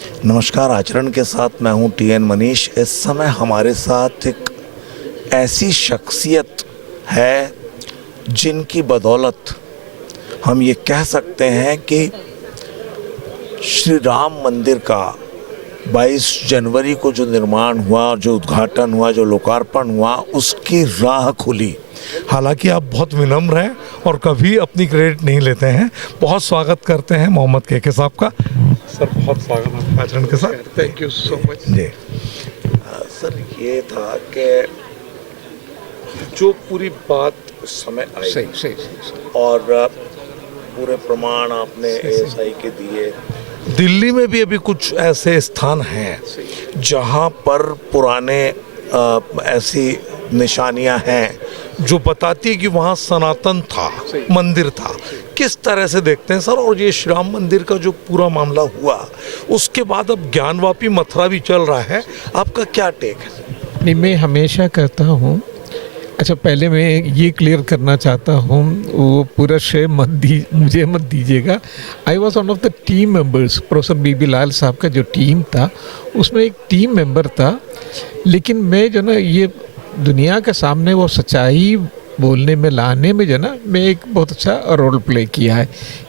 नमस्कार। आचरण के साथ मैं हूं टीएन मनीष। इस समय हमारे साथ एक ऐसी शख्सियत है जिनकी बदौलत हम ये कह सकते हैं कि श्री राम मंदिर का 22 जनवरी को जो निर्माण हुआ, जो उद्घाटन हुआ, जो लोकार्पण हुआ, उसकी राह खुली। हालांकि आप बहुत विनम्र हैं और कभी अपनी क्रेडिट नहीं लेते हैं। बहुत स्वागत करते हैं मोहम्मद के साहब का। सर बहुत स्वागत आपका आचरण के साथ। Thank you so much ji sir, ये था कि जो पूरी बात उस समय आई सही और पूरे प्रमाण आपने एएसआई के दिए। दिल्ली में भी अभी कुछ ऐसे स्थान हैं जहां पर पुराने ऐसी निशानियां हैं जो बताती है कि वहाँ सनातन था, मंदिर था। किस तरह से देखते हैं सर? और ये श्री राम मंदिर का जो पूरा मामला हुआ, उसके बाद अब ज्ञानवापी मथुरा भी चल रहा है, आपका क्या टेक है? नहीं, मैं हमेशा कहता हूँ, अच्छा पहले मैं ये क्लियर करना चाहता हूँ, वो पूरा श्रेय मुझे मत दीजिएगा। I was one of the team members. Professor B B Lal sahab का जो टीम था उसमें एक टीम मेंबर था, लेकिन मैं जो ना ये दुनिया के सामने वो सच्चाई बोलने में लाने में जो ना मैं एक बहुत अच्छा रोल प्ले किया है।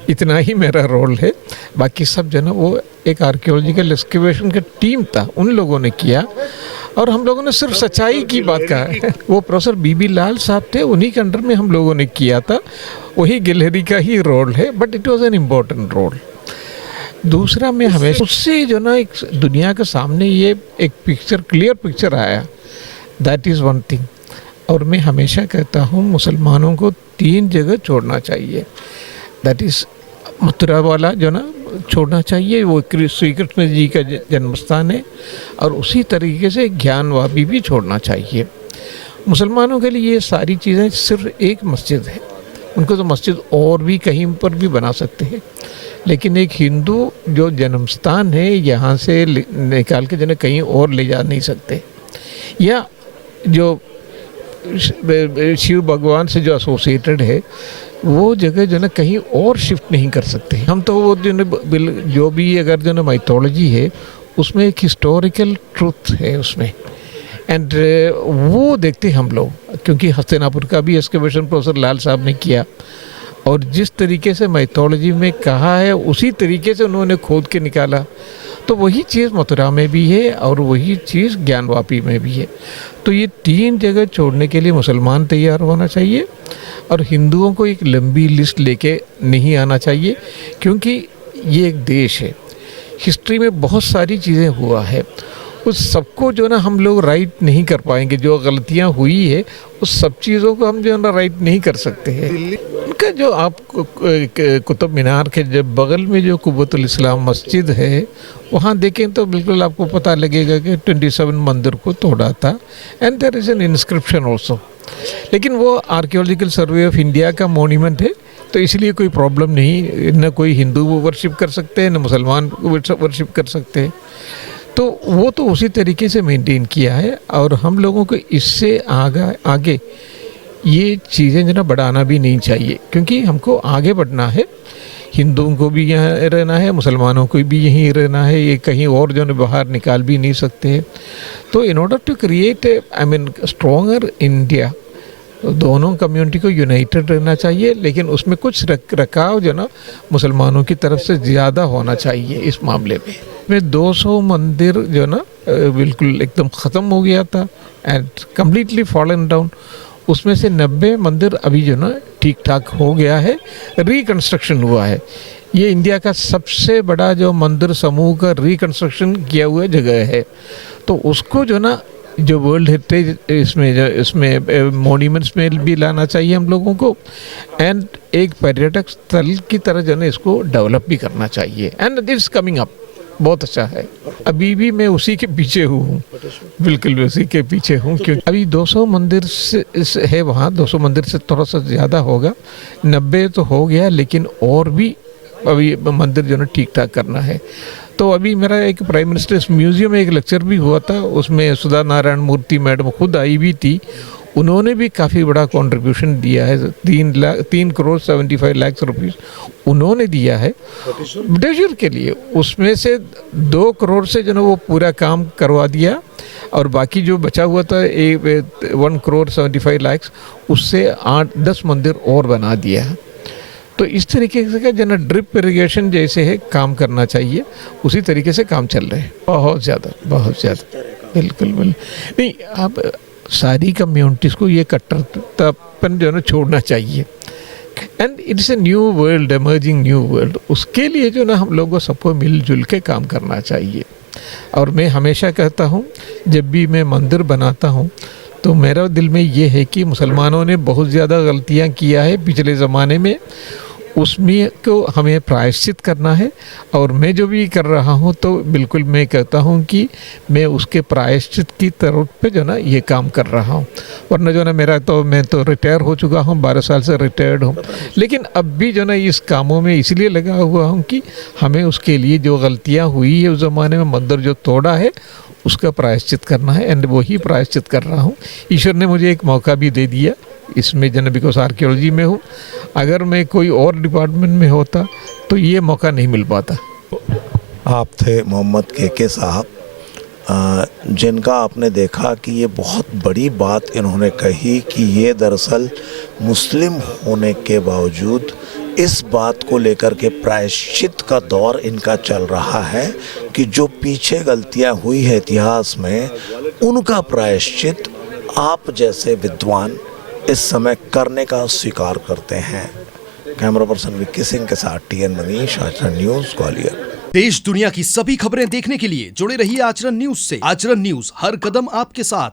इतना ही मेरा रोल है। बाकी सब जो ना वो एक आर्कियोलॉजिकल एक्सकेवेशन का टीम था, उन लोगों ने किया और हम लोगों ने सिर्फ सच्चाई की बात कहा है। वो प्रोफेसर बीबी लाल साहब थे, उन्हीं के अंडर में हम लोगों ने किया था। वही गैलरी का ही रोल है, but it was an important role. दूसरा, मैं हमेशा उससे जो ना एक दुनिया के सामने ये एक पिक्चर, क्लियर पिक्चर आया, दैट इज़ वन थिंग। और मैं हमेशा कहता हूँ मुसलमानों को 3 जगह छोड़ना चाहिए। दैट इज़ मथुरा वाला जो ना छोड़ना चाहिए, वो श्री कृष्ण जी का जन्म स्थान है। और उसी तरीके से ज्ञानवापी भी छोड़ना चाहिए। मुसलमानों के लिए ये सारी चीज़ें सिर्फ एक मस्जिद है। उनको तो मस्जिद और भी कहीं पर भी बना सकते हैं, लेकिन एक हिंदू जो जन्म स्थान है यहाँ से निकाल के जो ना कहीं और ले जा नहीं सकते, या जो शिव भगवान से जो एसोसिएटेड है वो जगह जो ना कहीं और शिफ्ट नहीं कर सकते। हम तो वो जो भी अगर जो ना माइथोलॉजी है उसमें एक हिस्टोरिकल ट्रुथ है उसमें, एंड वो देखते हम लोग, क्योंकि हस्तिनापुर का भी एक्सकवेशन प्रोफेसर लाल साहब ने किया और जिस तरीके से माइथोलॉजी में कहा है उसी तरीके से उन्होंने खोद के निकाला। तो वही चीज़ मथुरा में भी है और वही चीज़ ज्ञानवापी में भी है। तो ये 3 जगह छोड़ने के लिए मुसलमान तैयार होना चाहिए और हिंदुओं को एक लंबी लिस्ट लेके नहीं आना चाहिए, क्योंकि ये एक देश है। हिस्ट्री में बहुत सारी चीज़ें हुआ है, उस सबको जो ना हम लोग राइट नहीं कर पाएंगे। जो गलतियाँ हुई है उस सब चीज़ों को हम जो ना राइट नहीं कर सकते हैं। उनका जो आप कुतुब मीनार के जब बगल में जो कुव्वतुल इस्लाम मस्जिद है वहाँ देखें तो बिल्कुल आपको पता लगेगा कि 27 मंदिर को तोड़ा था, and there is an inscription also. लेकिन वो आर्कियोलॉजिकल सर्वे ऑफ इंडिया का मोन्यूमेंट है, तो इसलिए कोई प्रॉब्लम नहीं, न कोई हिंदू वर्शिप कर सकते हैं न मुसलमान वर्शिप कर सकते हैं। तो वो तो उसी तरीके से मेंटेन किया है और हम लोगों को इससे आगे ये चीज़ें जो ना बढ़ाना भी नहीं चाहिए, क्योंकि हमको आगे बढ़ना है। हिंदुओं को भी यहाँ रहना है, मुसलमानों को भी यहीं रहना है, ये कहीं और जो है बाहर निकाल भी नहीं सकते। तो in order to create stronger India, दोनों कम्युनिटी को यूनाइटेड रहना चाहिए, लेकिन उसमें कुछ रखाव जो ना मुसलमानों की तरफ से ज़्यादा होना चाहिए इस मामले में 200 मंदिर जो ना बिल्कुल एकदम ख़त्म हो गया था एंड कम्प्लीटली फॉलन डाउन। उसमें से 90 मंदिर अभी जो ना ठीक ठाक हो गया है, रिकन्स्ट्रक्शन हुआ है। ये इंडिया का सबसे बड़ा जो मंदिर समूह का रिकन्स्ट्रक्शन किया हुआ जगह है। तो उसको जो ना जो वर्ल्ड हेरिटेज इसमें मॉन्यूमेंट्स में भी लाना चाहिए हम लोगों को, एंड एक पर्यटक स्थल की तरह जो है इसको डेवलप भी करना चाहिए, and it is coming up. बहुत अच्छा है। अभी भी मैं उसी के पीछे हूँ, बिल्कुल उसी के पीछे हूँ, क्योंकि अभी 200 मंदिर से है वहाँ, 200 मंदिर से थोड़ा सा ज़्यादा होगा, 90 तो हो गया, लेकिन और भी अभी मंदिर जो है ठीक ठाक करना है। तो अभी मेरा एक प्राइम मिनिस्टर्स म्यूज़ियम में एक लेक्चर भी हुआ था, उसमें सुधा नारायण मूर्ति मैडम खुद आई भी थी। उन्होंने भी काफ़ी बड़ा कंट्रीब्यूशन दिया है। 3 करोड़ 75 लाख रुपीस उन्होंने दिया है ब्रिटिशर के लिए। उसमें से 2 करोड़ से जो है वो पूरा काम करवा दिया, और बाकी जो बचा हुआ था 1 करोड़ 75 लाख, उससे 8-10 मंदिर और बना दिया है। तो इस तरीके से का जना ड्रिप इरिगेशन जैसे है काम करना चाहिए, उसी तरीके से काम चल रहे हैं। बहुत ज़्यादा बिल्कुल नहीं। आप सारी कम्युनिटीज़ को ये कट्टरतापन जो है ना छोड़ना चाहिए। And it's a new world, emerging new world. उसके लिए जो ना हम लोगों को सबको मिलजुल के काम करना चाहिए। और मैं हमेशा कहता हूँ, जब भी मैं मंदिर बनाता हूँ तो मेरा दिल में ये है कि मुसलमानों ने बहुत ज़्यादा गलतियाँ किया है पिछले ज़माने में, उसमें को हमें प्रायश्चित करना है। और मैं जो भी कर रहा हूँ तो बिल्कुल मैं कहता हूँ कि मैं उसके प्रायश्चित की तरफ पे जो ना ये काम कर रहा हूँ। वरना जो ना मैं तो रिटायर हो चुका हूँ, 12 साल से रिटायर्ड हूँ, लेकिन अब भी जो ना इस कामों में इसलिए लगा हुआ हूँ कि हमें उसके लिए जो गलतियाँ हुई है उस ज़माने में, मंदिर जो तोड़ा है, उसका प्रायश्चित करना है। एंड वही प्रायश्चित कर रहा हूँ। ईश्वर ने मुझे एक मौका भी दे दिया इसमें, जन बिकॉज आर्कियोलॉजी में हूँ। अगर मैं कोई और डिपार्टमेंट में होता तो ये मौका नहीं मिल पाता। आप थे मोहम्मद के साहब, जिनका आपने देखा कि ये बहुत बड़ी बात इन्होंने कही कि ये दरअसल मुस्लिम होने के बावजूद इस बात को लेकर के प्रायश्चित का दौर इनका चल रहा है कि जो पीछे गलतियां हुई है इतिहास में, उनका प्रायश्चित आप जैसे विद्वान इस समय करने का स्वीकार करते हैं। कैमरा पर्सन विक्की सिंह के साथ टीएन मनीष, आचरण न्यूज़, ग्वालियर। देश दुनिया की सभी खबरें देखने के लिए जुड़े रहिए आचरण न्यूज से। आचरण न्यूज, हर कदम आपके साथ।